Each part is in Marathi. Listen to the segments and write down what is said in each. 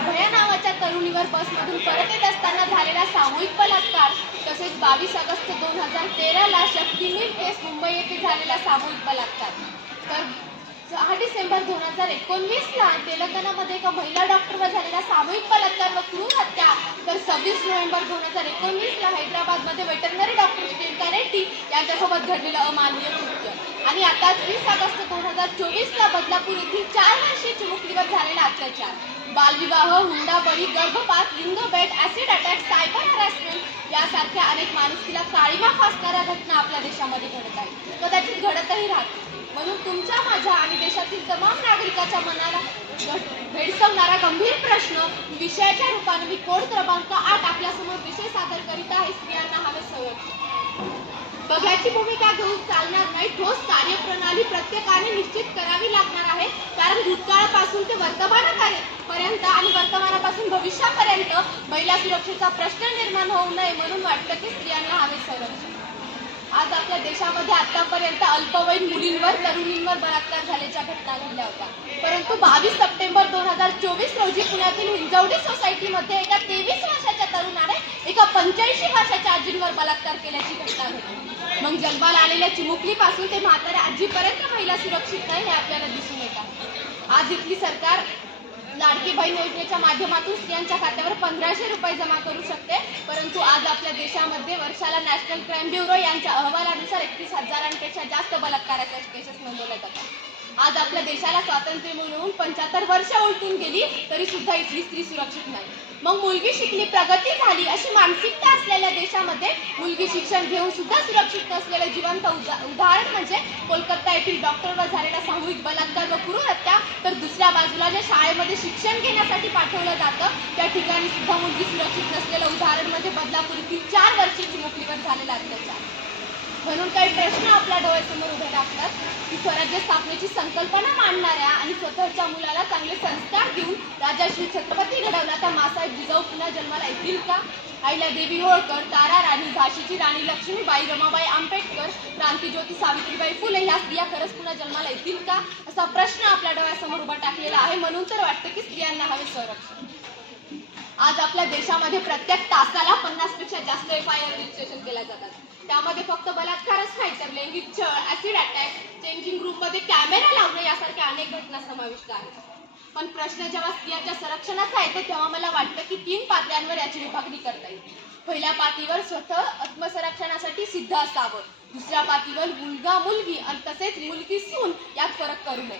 भया नावाच्या तरुणीवर बसमधून परत येत असताना झालेला सामूहिक बलात्कार तसेच बावीस ऑगस्ट दोन हजार तेराला शक्ती मिल केस मुंबई येथे झालेला सामूहिक बलात्कार. तर सहा डिसेंबर दोन हजार एकोणवीसला तेलंगणामध्ये एका महिला डॉक्टरवर झालेला सामूहिक बलात्कार व क्रूर हत्या तर सव्वीस नोव्हेंबर दोन हजार एकोणवीसला हैदराबादमध्ये वेटरनरी डॉक्टर प्रियंका रेड्डी यांच्यासोबत घडलेलं अमानवीय कृत्य. आणि आता वीस ऑगस्ट दोन हजार चोवीसला बदलापूर येथील चार वर्षी चिमुकलीवर झालेला अत्याचार. बालविवाह हुंडाबळी गर्भपात लिंगभेट ऍसिड अटॅक सायबर हॅरासमेंट यासारख्या अनेक माणुसकीला काळीमा फासणाऱ्या घटना आपल्या देशामध्ये घडत आहेत. कदाचित घडतही राहते म्हणून तुमच्या माझ्या आणि देशातील तमाम नागरिकाच्या मनाला घड- भेडसावणारा गंभीर प्रश्न विषयाच्या रूपाने मी कोड क्रमांक आठ आपल्यासमोर विषय सादर करीत आहे. स्त्रियांना हवे संरक्षण. बघ्याची भूमिका घेऊन चालणार नाही. ठोस कार्यप्रणाली प्रत्येकाने निश्चित करावी लागणार आहे. कारण भूतकाळापासून ते वर्तमानाकडे पर्यंत आणि वर्तमानापासून भविष्यापर्यंत महिला सुरक्षेचा प्रश्न निर्माण होऊ नये म्हणून वाटतं की स्त्रियांना हवे संरक्षण. आज आपल्या देशामध्ये आतापर्यंत अल्पवयीन मुलींवर तरुणींवर बलात्कार झाल्याच्या घटना घडल्या होत्या. परंतु बावीस सप्टेंबर दोन हजार चोवीस रोजी पुण्यातील हिंजवडी सोसायटीमध्ये एका तरुणाने पंच्याऐंशी वर्षाच्या आजींवर बलात्कार केल्याची घटना घडली. मग जन्माला आलेल्या चिमुकलीपासून ते म्हाताऱ्या आजीपर्यंत महिला सुरक्षित नाही हे आपल्याला दिसून येतात आज इथली सरकार लाडकी बहीण योजनेच्या माध्यमातून स्त्रियांच्या खात्यावर पंधराशे रुपये जमा करू शकते परंतु आज आपल्या देशामध्ये वर्षाला नॅशनल क्राईम ब्युरो यांच्या अहवालानुसार एकतीस हजारांपेक्षा जास्त बलात्काराच्या केसेस नोंदवल्या जातात. आज आपल्या देशाला स्वातंत्र्य मिळवून पंच्याहत्तर वर्ष उलटून गेली तरी सुद्धा इथली स्त्री सुरक्षित नाही. मग मुलगी शिकली प्रगती झाली अशी मानसिकता असलेल्या देशामध्ये मुलगी शिक्षण घेऊन सुद्धा सुरक्षित नसलेलं जिवंत उदा- उदाहरण म्हणजे कोलकाता येथील डॉक्टरवर झालेला सामूहिक बलात्कार व क्रूर हत्या तर दुसऱ्या बाजूला ज्या शाळेमध्ये शिक्षण घेण्यासाठी पाठवलं जातं त्या ठिकाणी सुद्धा मुलगी सुरक्षित नसलेलं उदाहरण म्हणजे बदलापूर येथील चार वर्षीची चिमुकलीवर झालेला अत्याचार. म्हणून काही प्रश्न आपल्या डोळ्यासमोर उभे टाकतात की स्वराज्य स्थापनेची संकल्पना मांडणाऱ्या आणि स्वतःच्या मुलाला चांगले संस्कार देऊन राजा श्री छत्रपती घडवला त्या मासाहेब जिजाऊ पुन्हा जन्माला येतील का? आईला देवी होळकर तारा राणी झाशीची राणी लक्ष्मीबाई रमाबाई आंबेडकर क्रांतीज्योती सावित्रीबाई फुले ह्या स्त्रिया खरंच पुन्हा जन्माला येतील का? असा प्रश्न आपल्या डोळ्यासमोर उभा टाकलेला आहे. म्हणून तर वाटतं की स्त्रियांना हवे संरक्षण. आज आपल्या देशामध्ये प्रत्येक तासाला पन्नासपेक्षा जास्त एफ आय आर रजिस्ट्रेशन केल्या जातात. त्यामध्ये फक्त बलात्कारच नाही तर लैंगिक छळ ऍसिड अटॅक चेंजिंग रूममध्ये कॅमेरा लावणे यासारख्या अनेक घटना समाविष्ट आहेत. पण प्रश्न जेव्हा स्त्रियांच्या संरक्षणाचा येतो तेव्हा मला वाटतं की तीन पातळ्यांवर याची विभागणी करता येईल. पहिल्या पातळीवर स्वतः आत्मसंरक्षणासाठी सिद्ध असावं दुसऱ्या पातळीवर मुलगा मुलगी आणि तसेच मुलगी सून यात फरक करू नये.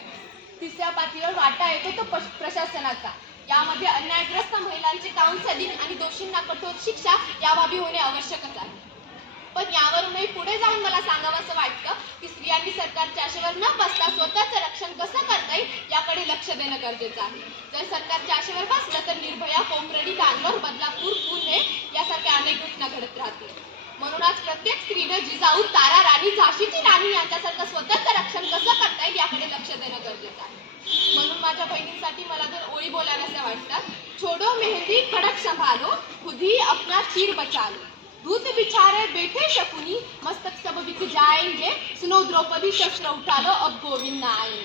तिसऱ्या पातळीवर वाटा येतो तो प्रशासनाचा. यामध्ये अन्यायग्रस्त महिलांचे काउन्सेलिंग आणि दोषींना कठोर शिक्षा या बाबी होणे आवश्यकच आहे. पण यावरूनही पुढे जाऊन मला सांगावंसं वाटतं की स्त्रियांनी सरकारच्या आशेवर न बसता स्वतःचं रक्षण कसं करता येईल याकडे लक्ष देणं गरजेचं आहे. जर सरकारच्या आशेवर बसलं तर निर्भया कोंबरडी दानवर बदलापूर पुणे यासारख्या अनेक घटना घडत राहतील. म्हणून आज प्रत्येक स्त्रीनं जिजाऊ तारा राणी झाशीची राणी यांच्यासारखं स्वतःचं रक्षण कसं करता येईल याकडे लक्ष देणं गरजेचं आहे. म्हणून माझ्या बहिणींसाठी मला जर ओळी बोलाव्याच्या वाटतात छोडो मेहंदी कडक संभालो खुदी अपना चीर बचालो. दूत बिचारे बैठे शकुनी मस्तक सब बिक जाएंगे। सुनो द्रौपदी शस्त्र उठा लो अब गोविंद आए।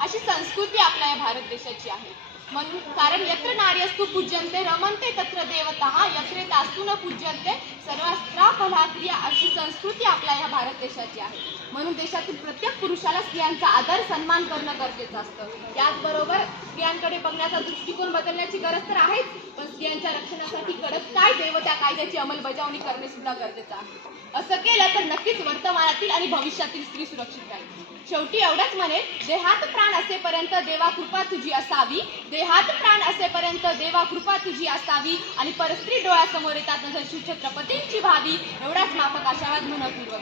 अशी संस्कृती आपल्या या भारत देशाची आहे. म्हणून कारण यत्र नार्यस्तु पूज्यन्ते रमन्ते तत्र देवता यत्रे तास्तु न पूज्यन्ते सर्वस्त्रा फलाक्रिया अशी संस्कृती आपल्या या भारत देशाची आहे. म्हणून देशातील प्रत्येक पुरुषाला स्त्रियांचा आदर सन्मान करणं गरजेचं असतं. याचबरोबर स्त्रियांकडे बघण्याचा दृष्टिकोन बदलण्याची गरज तर आहेच पण स्त्रियांच्या रक्षणासाठी कडक कायदे व त्या कायद्याची अंमलबजावणी करणे सुद्धा गरजेचं आहे. असं केलं तर नक्कीच वर्तमानातील आणि भविष्यातील स्त्री सुरक्षित राहील. शेवटी एवढंच म्हणे देहात प्राण असेपर्यंत देवा कृपा तुझी असावी. देहात प्राण असेपर्यंत देवा कृपा तुझी असावी. आणि परस्त्री डोळ्यासमोर येतात नजर शिवछत्रपतींची व्हावी एवढाच माफक आशावाद मनपूर्वक.